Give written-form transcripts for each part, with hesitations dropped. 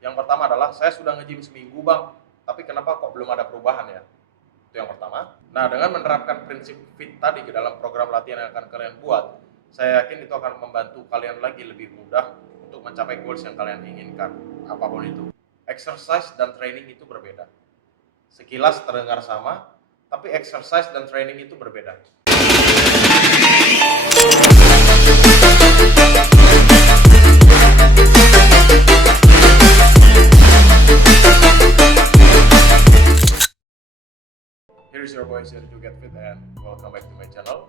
Yang pertama adalah saya sudah nge-gym seminggu bang, tapi kenapa kok belum ada perubahan ya? Itu yang pertama. Nah, dengan menerapkan prinsip fit tadi ke dalam program latihan yang akan kalian buat, saya yakin itu akan membantu kalian lagi lebih mudah untuk mencapai goals yang kalian inginkan, apapun itu. Exercise dan training itu berbeda. Sekilas terdengar sama, tapi exercise dan training itu berbeda. Here's your boy here to get fit and welcome back to my channel.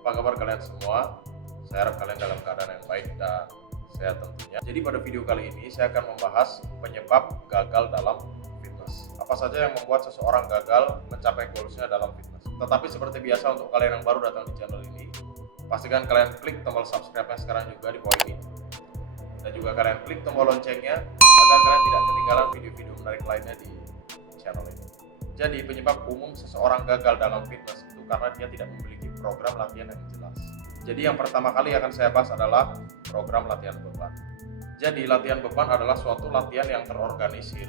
Apa kabar kalian semua? Saya harap kalian dalam keadaan yang baik dan sehat tentunya. Jadi pada video kali ini saya akan membahas penyebab gagal dalam fitness. Apa saja yang membuat seseorang gagal mencapai goalsnya dalam fitness. Tetapi seperti biasa untuk kalian yang baru datang di channel ini, pastikan kalian klik tombol subscribe-nya sekarang juga di bawah ini. Dan juga kalian klik tombol loncengnya agar kalian tidak ketinggalan video-video menarik lainnya di channel ini. Jadi penyebab umum seseorang gagal dalam fitness itu karena dia tidak memiliki program latihan yang jelas. Jadi yang pertama kali akan saya bahas adalah program latihan beban. Jadi latihan beban adalah suatu latihan yang terorganisir,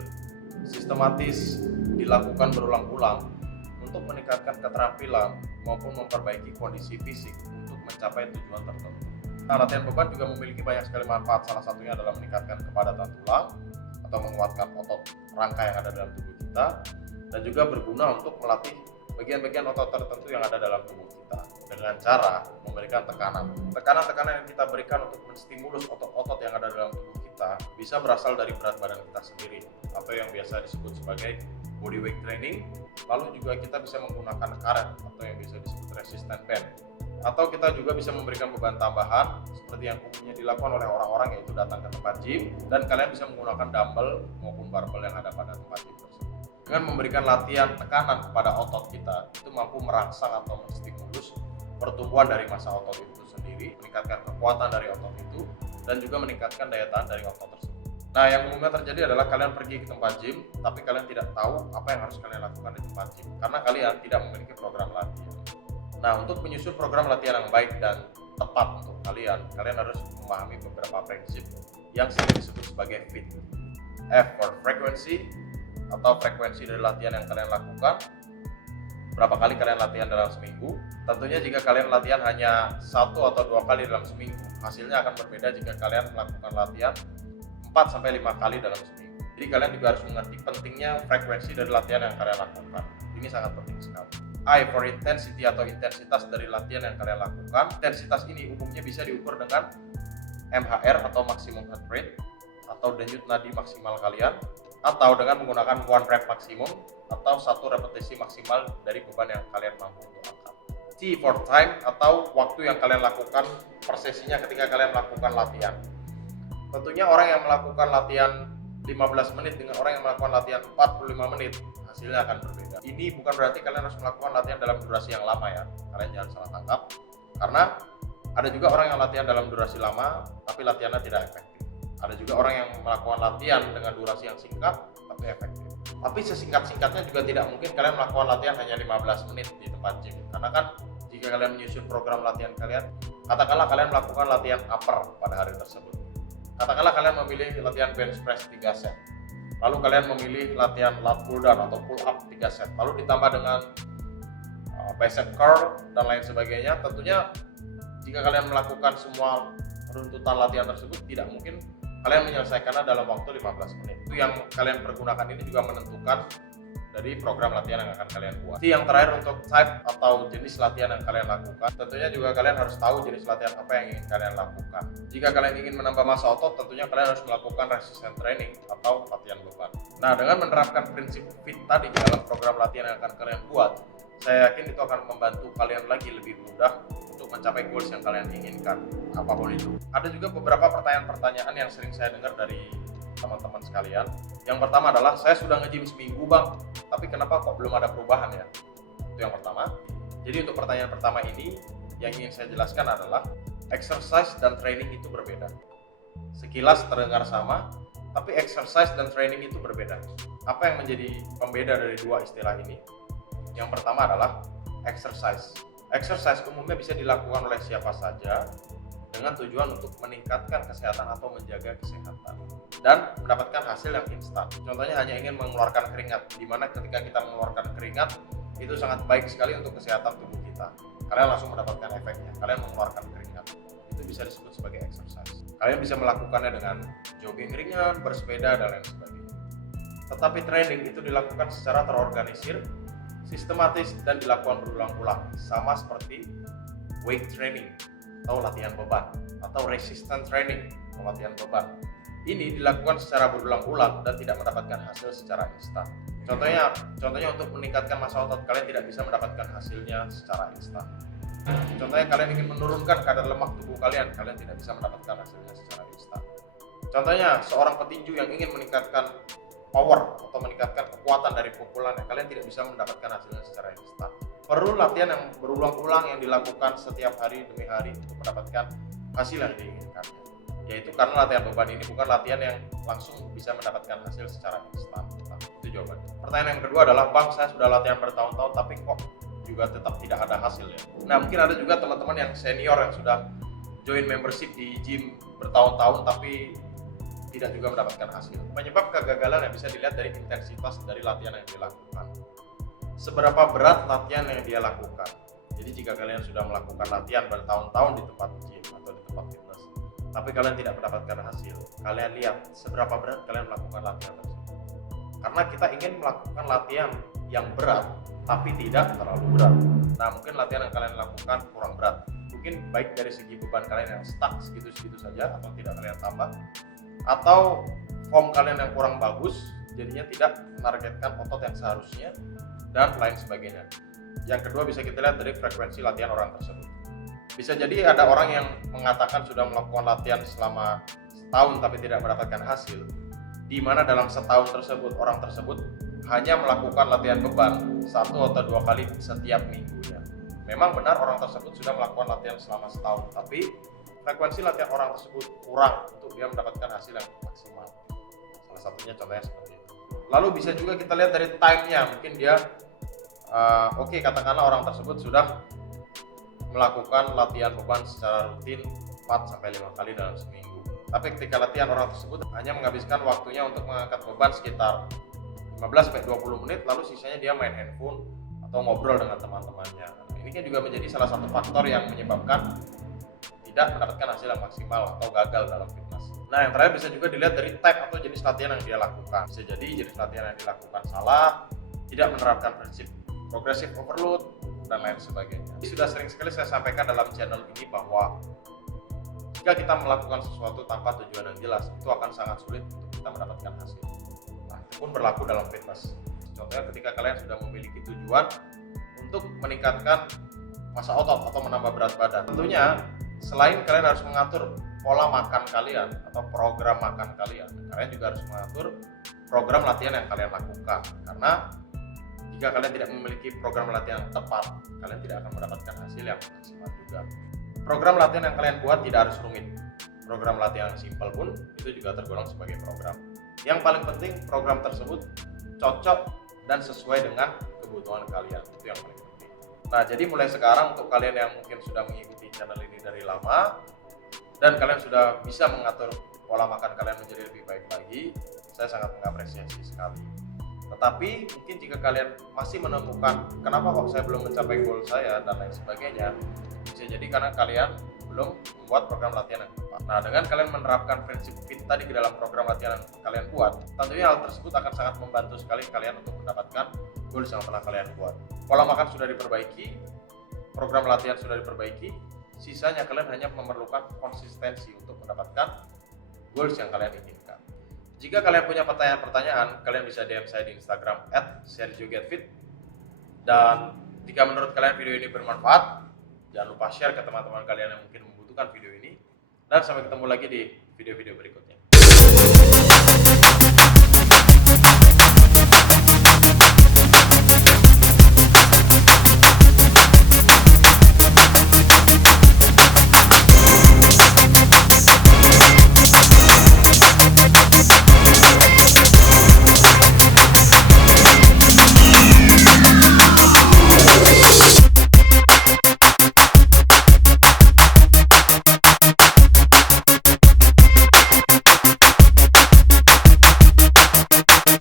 sistematis, dilakukan berulang-ulang untuk meningkatkan keterampilan maupun memperbaiki kondisi fisik untuk mencapai tujuan tertentu. Nah, latihan beban juga memiliki banyak sekali manfaat, salah satunya adalah meningkatkan kepadatan tulang atau menguatkan otot rangka yang ada dalam tubuh kita, dan juga berguna untuk melatih bagian-bagian otot tertentu yang ada dalam tubuh kita dengan cara memberikan tekanan. Tekanan-tekanan yang kita berikan untuk menstimulus otot-otot yang ada dalam tubuh kita bisa berasal dari berat badan kita sendiri atau yang biasa disebut sebagai body weight training. Lalu juga kita bisa menggunakan karet atau yang biasa disebut resistance band. Atau kita juga bisa memberikan beban tambahan seperti yang umumnya dilakukan oleh orang-orang, yaitu datang ke tempat gym dan kalian bisa menggunakan dumbbell maupun barbell yang ada pada tempat gym tersebut. Dengan memberikan latihan tekanan kepada otot kita, itu mampu merangsang atau menstimulus pertumbuhan dari massa otot itu sendiri, meningkatkan kekuatan dari otot itu, dan juga meningkatkan daya tahan dari otot tersebut. Nah, yang umumnya terjadi adalah kalian pergi ke tempat gym, tapi kalian tidak tahu apa yang harus kalian lakukan di tempat gym, karena kalian tidak memiliki program latihan. Nah, untuk menyusun program latihan yang baik dan tepat untuk kalian harus memahami beberapa prinsip yang sering disebut sebagai FIT. F for frequency, atau frekuensi dari latihan yang kalian lakukan, berapa kali kalian latihan dalam seminggu. Tentunya jika kalian latihan hanya 1 atau 2 kali dalam seminggu, hasilnya akan berbeda jika kalian melakukan latihan 4-5 kali dalam seminggu. Jadi kalian juga harus mengerti pentingnya frekuensi dari latihan yang kalian lakukan. Ini sangat penting sekali. I for intensity atau intensitas dari latihan yang kalian lakukan. Intensitas ini umumnya bisa diukur dengan MHR atau maximum heart rate atau denyut nadi maksimal kalian, atau dengan menggunakan 1 rep maksimum atau 1 repetisi maksimal dari beban yang kalian mampu untuk angkat. T for time atau waktu yang kalian lakukan per sesinya ketika kalian melakukan latihan. Tentunya orang yang melakukan latihan 15 menit dengan orang yang melakukan latihan 45 menit hasilnya akan berbeda. Ini bukan berarti kalian harus melakukan latihan dalam durasi yang lama ya. Kalian jangan salah tangkap, karena ada juga orang yang latihan dalam durasi lama tapi latihannya tidak efektif. Ada juga orang yang melakukan latihan dengan durasi yang singkat tapi efektif. Tapi sesingkat-singkatnya juga tidak mungkin kalian melakukan latihan hanya 15 menit di tempat gym. Karena kan jika kalian menyusun program latihan kalian, katakanlah kalian melakukan latihan upper pada hari tersebut. Katakanlah kalian memilih latihan bench press 3 set. Lalu kalian memilih latihan lat pull down atau pull up 3 set. Lalu ditambah dengan bicep curl dan lain sebagainya. Tentunya jika kalian melakukan semua runtutan latihan tersebut, tidak mungkin kalian menyelesaikannya dalam waktu 15 menit. Itu yang kalian pergunakan ini juga menentukan dari program latihan yang akan kalian buat. Yang terakhir untuk type atau jenis latihan yang kalian lakukan, tentunya juga kalian harus tahu jenis latihan apa yang ingin kalian lakukan. Jika kalian ingin menambah massa otot, tentunya kalian harus melakukan resistance training atau latihan beban. Nah, dengan menerapkan prinsip fit tadi di dalam program latihan yang akan kalian buat, saya yakin itu akan membantu kalian lagi lebih mudah untuk mencapai goals yang kalian inginkan, apapun itu. Ada juga beberapa pertanyaan-pertanyaan yang sering saya dengar dari teman-teman sekalian. Yang pertama adalah, saya sudah nge-gym seminggu bang, tapi kenapa kok belum ada perubahan ya? Itu yang pertama. Jadi untuk pertanyaan pertama ini, yang ingin saya jelaskan adalah exercise dan training itu berbeda. Sekilas terdengar sama, tapi exercise dan training itu berbeda. Apa yang menjadi pembeda dari dua istilah ini? Yang pertama adalah exercise. Exercise umumnya bisa dilakukan oleh siapa saja dengan tujuan untuk meningkatkan kesehatan atau menjaga kesehatan. dan mendapatkan hasil yang instan. Contohnya hanya ingin mengeluarkan keringat, di mana ketika kita mengeluarkan keringat itu sangat baik sekali untuk kesehatan tubuh kita. Kalian langsung mendapatkan efeknya. Kalian mengeluarkan keringat, itu bisa disebut sebagai exercise. Kalian bisa melakukannya dengan jogging ringan, bersepeda, dan lain sebagainya. Tetapi training itu dilakukan secara terorganisir, sistematis, dan dilakukan berulang-ulang, sama seperti weight training atau latihan beban, atau resistance training atau latihan beban. Ini dilakukan secara berulang-ulang dan tidak mendapatkan hasil secara instan. Contohnya untuk meningkatkan massa otot, kalian tidak bisa mendapatkan hasilnya secara instan. Contohnya kalian ingin menurunkan kadar lemak tubuh kalian tidak bisa mendapatkan hasilnya secara instan. Contohnya seorang petinju yang ingin meningkatkan power atau meningkatkan kekuatan dari pukulannya, kalian tidak bisa mendapatkan hasilnya secara instan. Perlu latihan yang berulang-ulang yang dilakukan setiap hari demi hari untuk mendapatkan hasil yang diinginkan. Yaitu karena latihan beban ini bukan latihan yang langsung bisa mendapatkan hasil secara instan. Nah, itu jawabannya. Pertanyaan yang kedua adalah, Bang, saya sudah latihan bertahun-tahun tapi kok juga tetap tidak ada hasil ya. Nah, mungkin ada juga teman-teman yang senior yang sudah join membership di gym bertahun-tahun tapi tidak juga mendapatkan hasil. Penyebab kegagalan yang bisa dilihat dari intensitas dari latihan yang dilakukan. Seberapa berat latihan yang dia lakukan. Jadi jika kalian sudah melakukan latihan bertahun-tahun di tempat gym atau di tempat fitness, tapi kalian tidak mendapatkan hasil, kalian lihat seberapa berat kalian melakukan latihan tersebut. Karena kita ingin melakukan latihan yang berat tapi tidak terlalu berat. Nah, mungkin latihan yang kalian lakukan kurang berat, mungkin baik dari segi beban kalian yang stuck segitu-segitu saja atau tidak kalian tambah, atau form kalian yang kurang bagus, jadinya tidak menargetkan otot yang seharusnya, dan lain sebagainya. Yang kedua bisa kita lihat dari frekuensi latihan orang tersebut. Bisa jadi ada orang yang mengatakan sudah melakukan latihan selama setahun tapi tidak mendapatkan hasil, di mana dalam setahun tersebut orang tersebut hanya melakukan latihan beban 1 atau 2 kali setiap minggunya. Memang benar orang tersebut sudah melakukan latihan selama setahun, tapi frekuensi latihan orang tersebut kurang untuk dia mendapatkan hasil yang maksimal. Salah satunya contohnya seperti itu. Lalu bisa juga kita lihat dari time-nya, mungkin dia katakanlah orang tersebut sudah melakukan latihan beban secara rutin 4-5 kali dalam seminggu. Tapi ketika latihan orang tersebut hanya menghabiskan waktunya untuk mengangkat beban sekitar 15-20 menit, lalu sisanya dia main handphone atau ngobrol dengan teman-temannya. Ini kan juga menjadi salah satu faktor yang menyebabkan tidak mendapatkan hasil yang maksimal atau gagal dalam fitness. Nah, yang terakhir bisa juga dilihat dari type atau jenis latihan yang dia lakukan. Bisa jadi jenis latihan yang dilakukan salah, tidak menerapkan prinsip progressive overload, dan lain sebagainya. Ini sudah sering sekali saya sampaikan dalam channel ini bahwa jika kita melakukan sesuatu tanpa tujuan yang jelas, itu akan sangat sulit untuk kita mendapatkan hasil. Nah, itu pun berlaku dalam fitness. Contohnya ketika kalian sudah memiliki tujuan untuk meningkatkan massa otot atau menambah berat badan. Tentunya selain kalian harus mengatur pola makan kalian atau program makan kalian, kalian juga harus mengatur program latihan yang kalian lakukan. Karena jika kalian tidak memiliki program latihan yang tepat, kalian tidak akan mendapatkan hasil yang maksimal juga. Program latihan yang kalian buat tidak harus rumit. Program latihan yang simpel pun itu juga tergolong sebagai program. Yang paling penting program tersebut cocok dan sesuai dengan kebutuhan kalian. Itu yang paling penting. Nah, jadi mulai sekarang untuk kalian yang mungkin sudah mengikuti channel ini dari lama dan kalian sudah bisa mengatur pola makan kalian menjadi lebih baik lagi, saya sangat mengapresiasi sekali. Tetapi mungkin jika kalian masih menemukan kenapa kok saya belum mencapai goal saya dan lain sebagainya, bisa jadi karena kalian belum membuat program latihan yang tepat. Nah, dengan kalian menerapkan prinsip fit tadi ke dalam program latihan yang kalian buat, tentunya hal tersebut akan sangat membantu sekali kalian untuk mendapatkan goals yang telah kalian buat. Pola makan sudah diperbaiki, program latihan sudah diperbaiki, sisanya kalian hanya memerlukan konsistensi untuk mendapatkan goals yang kalian inginkan. Jika kalian punya pertanyaan-pertanyaan, kalian bisa DM saya di Instagram @sergiogetfit. Dan jika menurut kalian video ini bermanfaat, jangan lupa share ke teman-teman kalian yang mungkin membutuhkan video ini. Dan sampai ketemu lagi di video-video berikutnya.